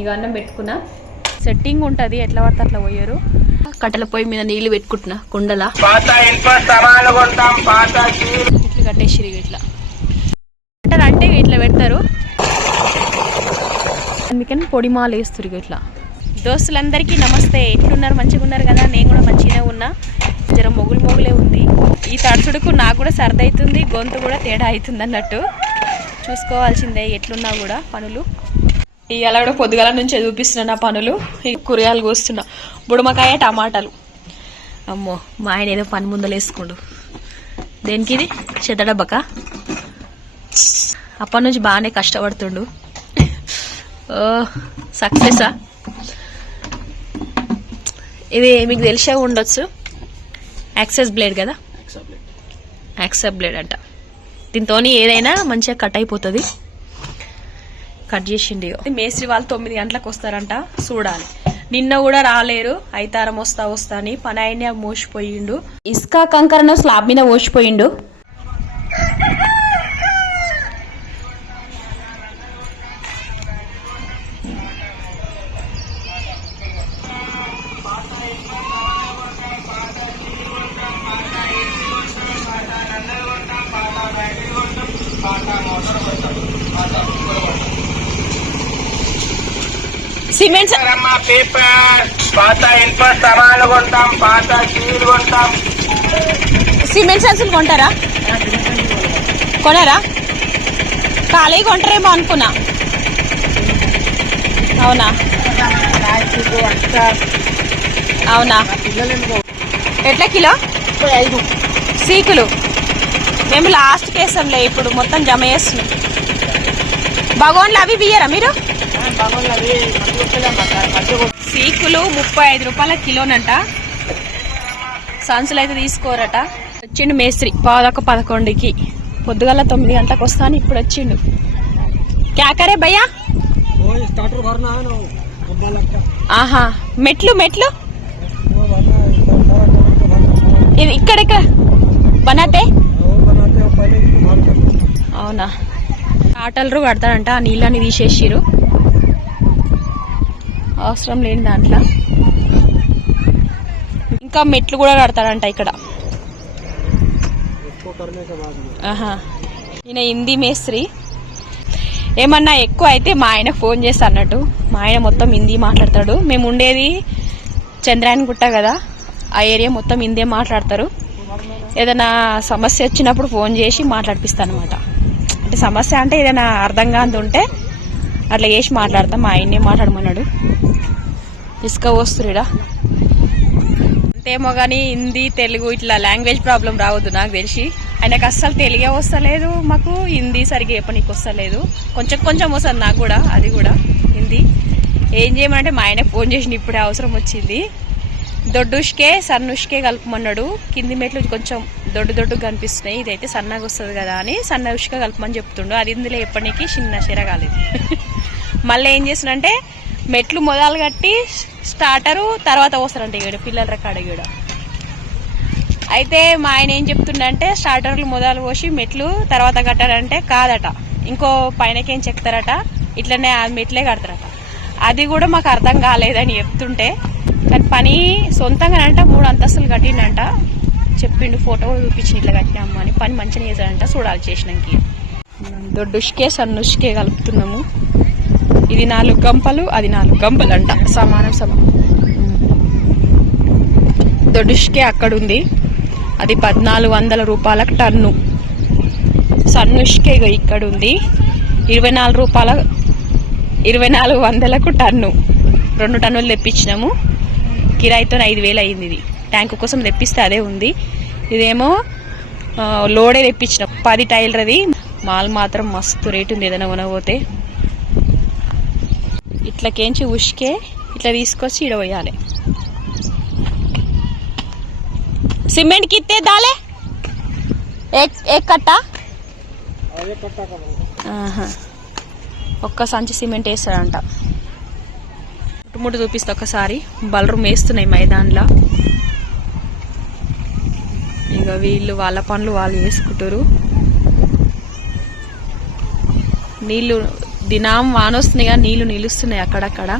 ఇక అన్నం పెట్టుకున్నా. సెట్టింగ్ ఉంటుంది ఎట్లా పడితే అట్లా పోయారు. కట్టెల పొయ్యి మీద నీళ్ళు పెట్టుకుంటున్నా కుండల. ఇట్లా కట్టేసిరు ఇట్లా. అంటే ఇట్లా పెడతారు. అందుకని పొడి మాల వేస్తారు ఇక ఇట్లా. దోస్తులందరికీ నమస్తే. ఎట్లున్నారు? మంచిగా ఉన్నారు కదా? నేను కూడా మంచిగానే ఉన్నా. జర మొగులు మొగులే ఉంది. ఈ తడుచుడుకు నాకు కూడా సర్ది అవుతుంది గొంతు కూడా తేడా అవుతుంది అన్నట్టు. చూసుకోవాల్సిందే ఎట్లున్నా కూడా పనులు. ఇవాళ కూడా పొద్దుగాల నుంచి చూపిస్తున్నా నా పనులు. ఈ కూరగాయలు కోస్తున్నా. బుడమకాయ టమాటాలు. అమ్మో మా ఆయన ఏదో పని ముందలు వేసుకోండు దేనికి ఇది చెత్తడబ్బక అప్పటి నుంచి బాగానే కష్టపడుతుండు. ఓ సక్సెసా? ఇది మీకు తెలిసే ఉండొచ్చు. యాక్సెస్ బ్లేడ్ కదా? Access blade. అంట. దీంతో ఏదైనా మంచిగా కట్ అయిపోతుంది. కట్ చేసిండి. మేస్త్రి వాళ్ళు తొమ్మిది గంటలకు వస్తారంట చూడాలి. నిన్న కూడా రాలేరు ఐతారం వస్తా వస్తా అని పని ఆయన మోసిపోయిండు. ఇసుక కంకరను స్లాబ్ మీద మోసిపోయిండు. సిమెంట్ పేపర్ పాత ఇనుప కొంటాం పాత కొంటాం. సిమెంట్ సంచులు కొంటారా? కొనరా? ఖాళీ కొంటారేమో అనుకున్నా. అవునా? అవునా? ఎట్లా కిలో? ఐదు సీకులు. మేము లాస్ట్కి వేస్తాంలే ఇప్పుడు మొత్తం జమ చేస్తున్నాం. భగవాన్లు అవి బియ్యరా మీరు? సీకులు ముప్పై ఐదు రూపాయల కిలోనంట. సన్సులు అయితే తీసుకోరట. వచ్చిండు మేస్త్రి. పాదొక పదకొండుకి. పొద్దుగల తొమ్మిది గంటలకు వస్తాను ఇప్పుడు వచ్చిండు. క్యాకరే భయ్యా? ఆహా. మెట్లు మెట్లు? ఇది ఇక్కడ బనాతే? అవునా. ఆటలు కడతాడంట నీళ్ళని తీసేసిరు అవసరం లేని దాంట్లో. ఇంకా మెట్లు కూడా కడతాడంట ఇక్కడ. ఈయన హిందీ మేస్త్రి. ఏమన్నా ఎక్కువ అయితే మా ఆయన ఫోన్ చేస్తా అన్నట్టు. మా ఆయన మొత్తం హిందీ మాట్లాడతాడు. మేము ఉండేది చంద్రాయన్ గుట్ట కదా. ఆ ఏరియా మొత్తం హిందీ మాట్లాడతారు. ఏదైనా సమస్య వచ్చినప్పుడు ఫోన్ చేసి మాట్లాడిపిస్తాను అనమాట అంటే సమస్య అంటే ఏదైనా అర్థం కాదు ఉంటే అట్లా చేసి మాట్లాడతాం మా ఆయన్నే మాట్లాడమన్నాడు. ఇసుక వస్తురుడా అంతేమో కానీ హిందీ తెలుగు ఇట్లా లాంగ్వేజ్ ప్రాబ్లం రావద్దు నాకు తెలిసి. ఆయనకు అస్సలు తెలుగే వస్తలేదు మాకు హిందీ సరిగ్గా చెప్పనీకి వస్తలేదు. కొంచెం కొంచెం వస్తుంది నాకు కూడా అది కూడా హిందీ. ఏం చేయమంటే మా ఆయన ఫోన్ చేసిన ఇప్పుడే అవసరం వచ్చింది. దొడ్డుష్కే సన్నుష్కే కలుపుమన్నాడు. కింది మెట్లు కొంచెం దొడ్డు దొడ్డుగా కనిపిస్తున్నాయి. ఇదైతే సన్నగా వస్తుంది కదా అని సన్న ఉష్క కలపమని చెప్తుండు. అది ఇందులో ఎప్పటికీ చిన్న చెర కాలేదు. మళ్ళీ ఏం చేసినంటే మెట్లు మొదలు కట్టి స్టార్టరు తర్వాత వస్తారంట ఇక్కడ పిల్లల రకాడ ఇక్కడ అయితే మా ఆయన ఏం చెప్తుండంటే స్టార్టర్లు మొదలు పోసి మెట్లు తర్వాత కట్టారంటే కాదట. ఇంకో పైనకేం చెప్తారట? ఇట్లనే ఆ మెట్లే కడతారట. అది కూడా మాకు అర్థం కాలేదని చెప్తుంటే కానీ పని సొంతంగానంట మూడు అంతస్తులు కట్టిండంట. చెప్పిండు ఫోటో చూపించి ఇట్లా కట్టినాము అని. పని మంచిగా చేశాడంట చూడాలి చేసినాక. దొడ్డుష్కే సన్నుష్కే కలుపుతున్నాము. ఇది నాలుగు గంపలు అది నాలుగు గంపలు అంట సమానం సమానం. దొడుష్కే అక్కడ ఉంది అది పద్నాలుగు వందల రూపాయలకు టన్ను. సన్నుష్కే ఇక్కడ ఉంది ఇరవై నాలుగు రూపాయల ఇరవై నాలుగు వందలకు టన్ను. రెండు టన్నులు తెప్పించినాము. కిరాయితో ఐదు వేలు అయింది ఇది. ట్యాంకు కోసం తెప్పిస్తే అదే ఉంది. ఇదేమో లోడే తెప్పించిన. పది టైలర్ది. మాల్ మాత్రం మస్తు రేటు ఉంది. ఏదైనా ఇట్లా కేంచి ఉష్కే ఇట్లా తీసుకొచ్చి ఇడవేయాలి సిమెంట్ కిత్తే దాలే? ఏ కట్ట? ఒక్క సంచి సిమెంట్ వేస్తాడంట. ముట్టుముట్టు చూపిస్తా ఒకసారి. బలరు వేస్తున్నాయి మైదాన్లో. ఇక వీళ్ళు వాళ్ళ పనులు వాళ్ళు వేసుకుంటారు నీళ్ళు దినం వానొస్తున్నాయి నీళ్ళు నిలుస్తున్నాయి అక్కడక్కడ.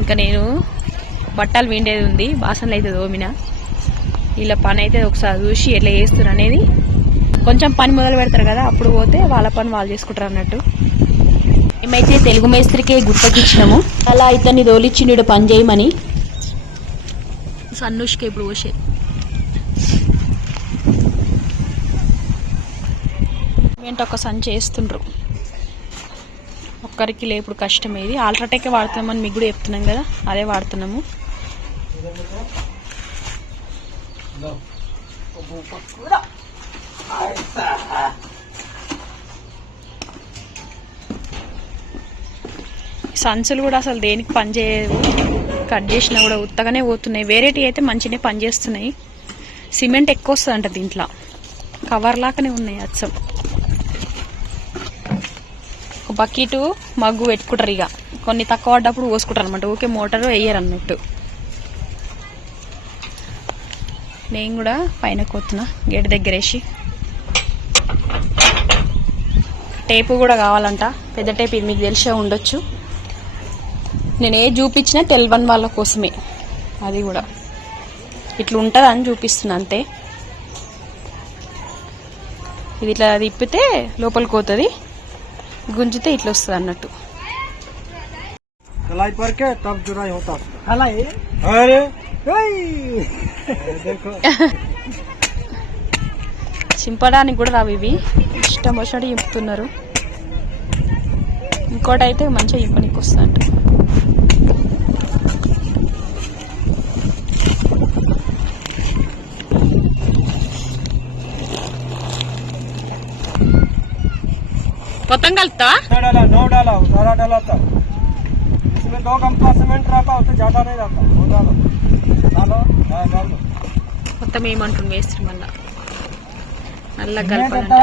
ఇంకా నేను బట్టలు విండేది ఉంది బాసనలు అయితే దోమిన వీళ్ళ పని అయితే ఒకసారి చూసి ఎట్లా చేస్తున్నారు అనేది కొంచెం పని మొదలు పెడతారు కదా అప్పుడు పోతే వాళ్ళ పని వాళ్ళు చేసుకుంటారు అన్నట్టు. మేమైతే తెలుగు మేస్త్రికే గుర్తకిచ్చినాము. అలా ఇతన్ని దోలిచ్చిండు పని చేయమని. సన్నుష్కి ఇప్పుడు పోసే. ఏంటో ఒక సంచి వేస్తుండ్రు. ఒక్కరికి లేపుడు కష్టం ఇది ఆల్ట్రాటెక్ వాడుతున్నామని మీకు కూడా చెప్తున్నాం కదా అదే వాడుతున్నాము. సంచులు కూడా అసలు దేనికి పనిచేయవు కట్ చేసినా కూడా ఉత్తగానే పోతున్నాయి. వేరేటి అయితే మంచిగానే పని చేస్తున్నాయి సిమెంట్ ఎక్కువ వస్తుందంట దీంట్లో. కవర్ లాగానే ఉన్నాయి అచ్చం. ఒక బకెట్ మగ్గు పెట్టుకుంటారు ఇక. కొన్ని తక్కువ పడ్డప్పుడు పోసుకుంటారు అనమాట ఊకే మోటార్ వేయరు అన్నట్టు. నేను కూడా పైన కోతున్నా గేట్ దగ్గర వేసి. టేపు కూడా కావాలంట. పెద్ద టేపు ఇది మీకు తెలిసే ఉండొచ్చు. నేను ఏ చూపించినా తెలియని వాళ్ళ కోసమే. అది కూడా. ఇట్లా ఉంటుంది అని చూపిస్తున్నా అంతే. ఇది ఇట్లా తిప్పితే లోపలికి పోతుంది గుంజితే ఇట్లా వస్తుంది అన్నట్టు कलाई पर के तब जुराई होता कलाई अरे देखो చింపడానికి కూడా రావు ఇవి ఇష్టం వచ్చినట్టు చింపుతున్నారు ఇంకోటి అయితే మంచిగా చింపనీకి వస్తుందంట మొత్తం కలుపుతావా कितना डाला नौ डाला सारा डाला था इसमें दो कंपार्टमेंट रहता उससे ज्यादा नहीं रहता वो डालो डालो हाँ डालो మొత్తం ఏమంటుంది వేస్తారు మళ్ళా నల్ల కలపాలంట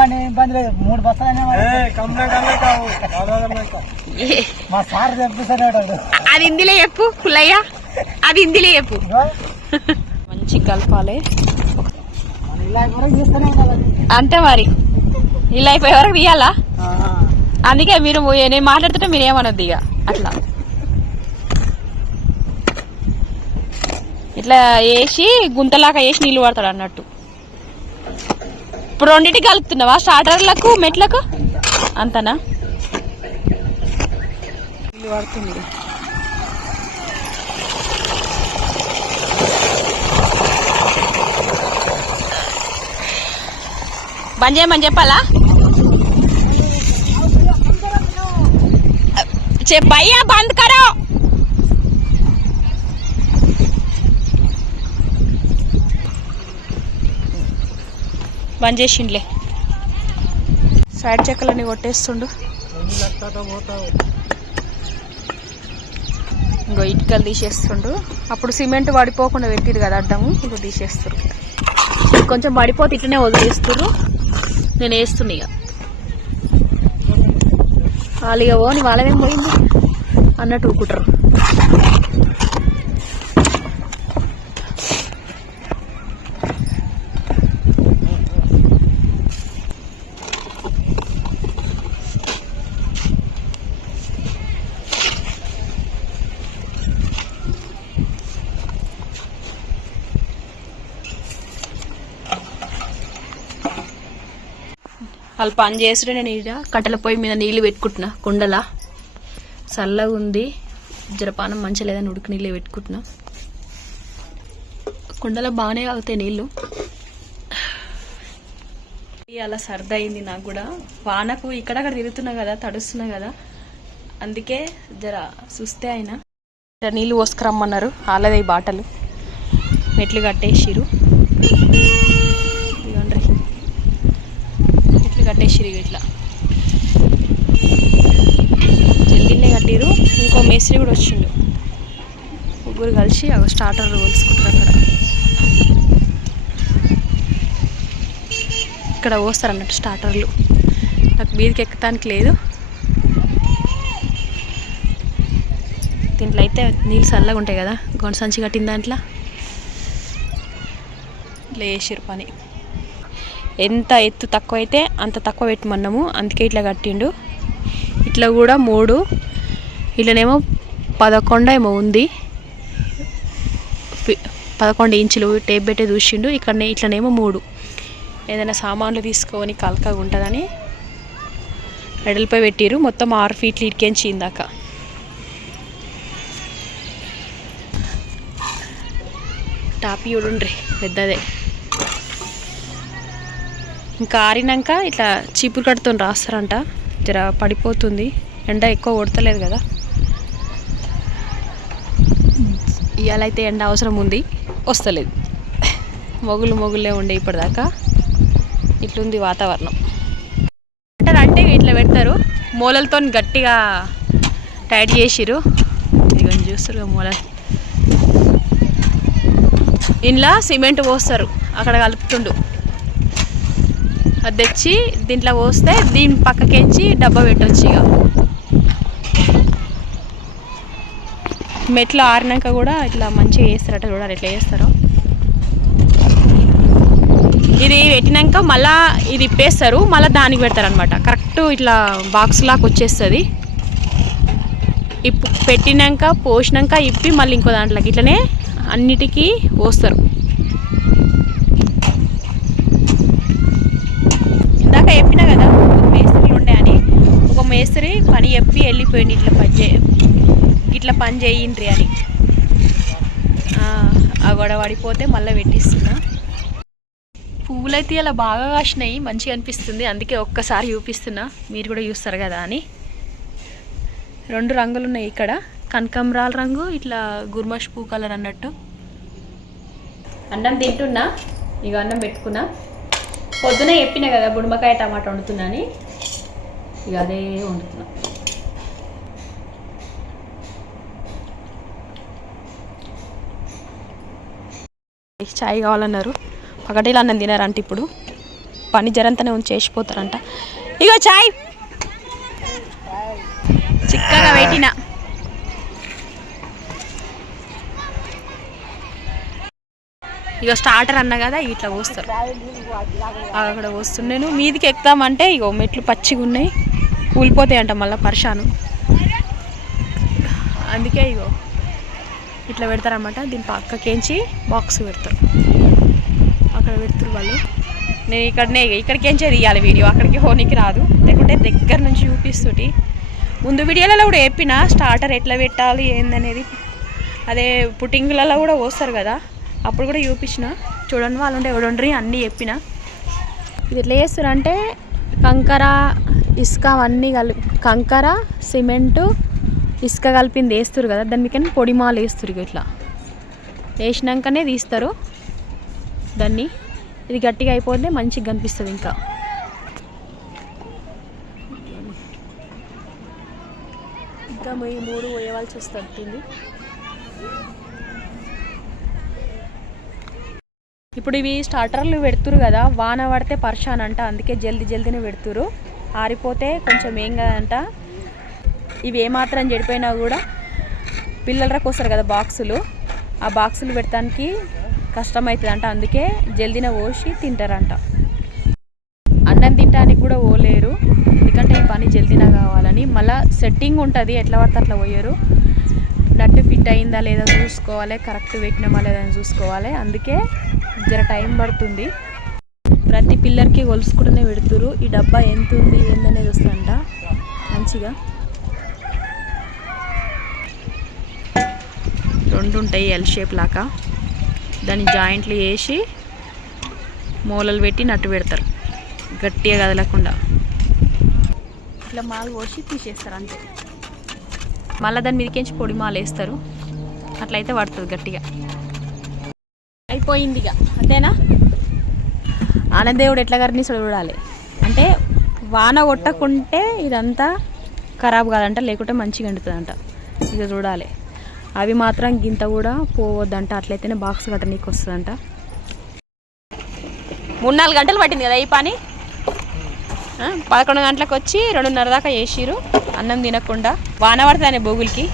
మూడు బస్తాలు కమ్ नहीं डालने का वो ज्यादा डालने का ఏ, మా సార్ చెప్పేసాడు అది హిందీలో చెప్పు పుల్లయ్య అది హిందీలో చెప్పు మంచి కలపాలి ఇలా కూడా చేస్తూనే ఉండాలి అంతే మరి ఇలా అయిపోయే వరకు తీయాలా అందుకే మీరు నేను మాట్లాడుతుంటే మీరు ఏమనొద్దు ఇక. అట్లా. ఇట్లా వేసి గుంతలాగా వేసి నీళ్ళు పడతాడు అన్నట్టు. ఇప్పుడు రెండింటికి కలుపుతున్నావా? స్టార్టర్లకు మెట్లకు? అంతనా? నీళ్ళు పడుతుంది బంద్ చేయమని చెప్పాలా? చెప్పయ్యా బంద్ కరో. బంద్ చేసిండ్లే. సైడ్ చెక్కలని కొట్టేస్తుండు. ఇంకో ఇటుకలు తీసేస్తుండు. అప్పుడు సిమెంట్ పడిపోకుండా పెట్టిరు కదా అడ్డము ఇంకో తీసేస్తారు కొంచెం పడిపోతే ఇట్లనే వదిలేస్తారు నేను వేస్తున్నా ఇక. వాళ్ళు ఇక పోని వాళ్ళమేం పోయింది. అన్నట్టు ఊకుంటారు వాళ్ళు పని చేస్తుంటే నేను ఈడ కట్టెల పొయ్యి మీద నీళ్ళు పెట్టుకుంటున్నా కుండలా. చల్లగా ఉంది. జరపానం మంచిగా లేదని ఉడికి నీళ్ళు పెట్టుకుంటున్నా. కుండలో బాగానే అవుతాయి నీళ్ళు. అలా సర్దయింది నాకు కూడా. వానకు ఇక్కడక్కడ తిరుగుతున్నా కదా తడుస్తున్నా కదా. అందుకే జర సుస్తే అయినా. నీళ్ళు పోసుకురమ్మన్నారు. ఆలదే బాటలు. మెట్లు కట్టేసిరు ఇదిగోండ్రి ఇట్లు కట్టేసిరు ఇట్లా. జల్దీనే కట్టిరు ఇంకో మేస్త్రి కూడా వచ్చిండు. ముగ్గురు కలిసి అవి స్టార్టర్ కొలుసుకుంటారు అక్కడ. ఇక్కడ పోస్తారు అన్నట్టు స్టార్టర్లు నాకు మీదకి ఎక్కడానికి లేదు. దీంట్లో అయితే నీళ్ళు చల్లగా ఉంటాయి కదా. గొంత సంచి కట్టిన దాంట్లో. ఇట్లా చేసిరు పని. ఎంత ఎత్తు తక్కువ అయితే అంత తక్కువ పెట్టమన్నాము. అందుకే ఇట్లా కట్టిండు. ఇట్లా కూడా మూడు. ఇట్లనేమో పదకొండు ఏమో ఉంది. పదకొండు ఇంచులు టేప్ పెట్టే చూసిండు. ఇక్కడనే ఇట్లనేమో మూడు. ఏదైనా సామాన్లు తీసుకొని కలకగా ఉంటుందని వెడల్పై పెట్టిరు మొత్తం ఆరు ఫీట్లు ఇడికెంచి ఇందాక టాపి చూడుండ్రి పెద్దదే. ఇంకా ఆరినాక ఇట్లా చీపురు కట్టుతో రాస్తారంట. జర పడిపోతుంది. ఎండ ఎక్కువ కొడతలేదు కదా. ఇవాళ అయితే ఎండ అవసరం ఉంది. వస్తలేదు. మొగులు మొగులే ఉండే ఇప్పటిదాకా. ఇట్లుంది వాతావరణం. అంటారు అంటే ఇట్లా పెడతారు. మూలలతో గట్టిగా టైట్ చేసిరు ఇదిగో చూస్తారు మూలలు. ఇంట్లో సిమెంట్ పోస్తారు. అక్కడ కలుపుతుండు. తెచ్చి దీంట్లో పోస్తే దీని పక్కకెంచి డబ్బా పెట్టొచ్చు ఇక. మెట్లు ఆరినాక కూడా ఇట్లా మంచిగా చేస్తారట చూడాలి ఎట్లా చేస్తారో. ఇది పెట్టినాక మళ్ళా ఇది ఇప్పేస్తారు మళ్ళీ దానికి పెడతారు అనమాట కరెక్ట్ ఇట్లా బాక్స్ లాగా వచ్చేస్తుంది. ఇప్పు పెట్టినాక పోసినాక ఇప్పి మళ్ళీ ఇంకో దాంట్లోకి ఇట్లనే అన్నిటికీ పోస్తారు ఇందాక చెప్పినా కదా ముగ్గురు మేస్త్రీలు ఉండే అని ఒక మేస్త్రి పని చెప్పి వెళ్ళిపోయింది ఇట్లా పని చే ఇట్లా పని చేయండి అని. ఆ, గొడవ పడిపోతే మళ్ళీ పెట్టిస్తున్నా. పువ్వులైతే అలా బాగా కాసినాయి మంచిగా అనిపిస్తుంది. అందుకే ఒక్కసారి చూపిస్తున్నా. మీరు కూడా చూస్తారు కదా అని. రెండు రంగులు ఉన్నాయి ఇక్కడ. కనకాంబరాల రంగు ఇట్లా గుర్మష్ పూ కలర్ అన్నట్టు. అన్నం తింటున్నా. ఇక అన్నం పెట్టుకున్నా. పొద్దున చెప్పిన కదా బుడమకాయ టమాటా వండుతున్నా అని. ఇక అదే వండుతున్నా. చాయ్ కావాలన్నారు. పగటిలో అన్నం తినారంట ఇప్పుడు. పని జరంతనే ఉంచి చేసిపోతారంట. ఇగో చాయ్. చిక్కగా పెట్టిన. ఇక స్టార్టర్ అన్న కదా ఇట్లా పోస్తారు. అక్కడ పోస్తున్నాను. మీదికి ఎక్కుదామంటే ఇగో మెట్లు పచ్చిగా ఉన్నాయి కూలిపోతాయంట అంట మళ్ళీ పర్షాను. అందుకే ఇగో ఇట్లా పెడతారన్నమాట. దీని పక్కకేంచి బాక్స్ పెడతారు అక్కడ పెడతారు వాళ్ళు. నేను ఇక్కడనే ఇక్కడికేంచే తీయాలి వీడియో? అక్కడికి హోనికి రాదు. లేకుంటే దగ్గర నుంచి చూపిస్తుంటి ముందు వీడియోలలో కూడా చెప్పిన స్టార్టర్ ఎట్లా పెట్టాలి ఏందనేది. అదే పుట్టింగులలో కూడా పోస్తారు కదా అప్పుడు కూడా చూపించిన. చూడండి వాళ్ళు ఉండే ఎవడుండ్రి అన్నీ చెప్పిన. ఇది ఎట్లా చేస్తారు అంటే కంకర ఇసుక అవన్నీ కలిపి కంకర సిమెంటు ఇసుక కలిపింది వేస్తారు కదా దానికని పొడిమాలు వేస్తారు ఇట్లా. వేసినాకనే తీస్తారు. దాన్ని ఇది గట్టిగా అయిపోతే మంచిగా కనిపిస్తుంది ఇంకా. ఇంకా మూడు వేయవలసి వస్తుంది ఇప్పుడు ఇవి స్టార్టర్లు పెడుతురు కదా వాన పడితే పర్షాన్ అంట అందుకే జల్దీ జల్దీనే పెడుతురు. ఆరిపోతే కొంచెం ఏం కదంట. ఇవి ఏమాత్రం చెడిపోయినా కూడా పిల్లలకి వస్తారు కదా బాక్సులు. ఆ బాక్సులు పెట్టడానికి కష్టమవుతుందంట అందుకే జల్దీన పోసి తింటారంట. అన్నం తినడానికి కూడా పోలేరు. ఎందుకంటే ఈ పని జల్దీనా కావాలని. మళ్ళీ సెట్టింగ్ ఉంటుంది ఎట్లా పడితే అట్లా పోయారు. నట్టు ఫిట్ అయిందా లేదా చూసుకోవాలి కరెక్ట్ పెట్టినామా లేదా చూసుకోవాలి. అందుకే జర టైం పడుతుంది. ప్రతి పిల్లర్కి కొలుసుకుంటూనే పెడుతురు ఈ డబ్బా ఎంత ఉంది ఏందనేది వస్తుందంట. మంచిగా. రెండు ఉంటాయి ఎల్ షేప్ లాగా. దాన్ని జాయింట్లు వేసి మూలలు పెట్టి నట్టు పెడతారు. గట్టిగా కదలకుండా. ఇట్లా మాలు పోసి తీసేస్తారు అంతే. మళ్ళీ దాని మీదకించి పొడి మాలు వేస్తారు అట్లయితే పడుతుంది గట్టిగా. అయిపోయింది ఇక అంతేనా? ఆనందేవుడు ఎట్లా కర్ణిస్తాడు చూడాలి. అంటే వాన కొట్టకుంటే ఇదంతా ఖరాబ్ కాదంట లేకుంటే మంచిగా ఎండుతుందంట. ఇక చూడాలి. అవి మాత్రం గింత కూడా పోవద్దంట అట్లయితేనే బాక్స్ కట్టనీకి వస్తుందంట మూడు నాలుగు గంటలు పట్టింది కదా ఈ పని? పదకొండు గంటలకు వచ్చి రెండున్నర దాకా వేసిరు అన్నం తినకుండా. వాన పడుతుంది బొగులకి.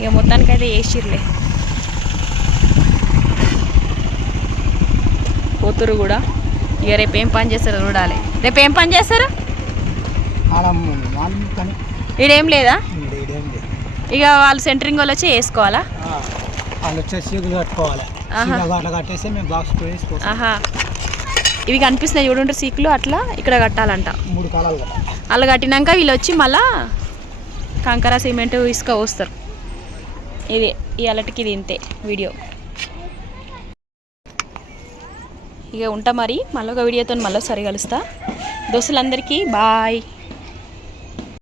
ఇక మొత్తానికి అయితే వేసిరులే పోతురు కూడా. ఇక రేపు ఏం పని చేస్తారో చూడాలి. రేపు ఏం పని చేస్తారు? ఈడేం లేదా? ఇదేం లేదు. ఇక వాళ్ళు సెంటరింగ్ వాళ్ళు వచ్చి వేసుకోవాలా? వాళ్ళు వచ్చేసి సీకులు కట్టుకోవాలి. ఆహా. సీకులు అట్లా కట్టేసి మేము బాక్స్ వేసుకోవాలి ఆహా. ఇవి కనిపిస్తున్నాయి చూడండి సీకులు అట్లా ఇక్కడ కట్టాలంట. మూడు కాలాలు అలా కట్టినాక వీళ్ళు వచ్చి మళ్ళా కంకర సిమెంట్ ఇసుక పోస్తారు. ఇది ఇవాళకి ఇది ఇంతే వీడియో. ఇక ఉంటా మరి. మళ్ళీ ఒక వీడియోతో మళ్ళీ సరి కలుస్తా. దోస్తులందరికీ బాయ్.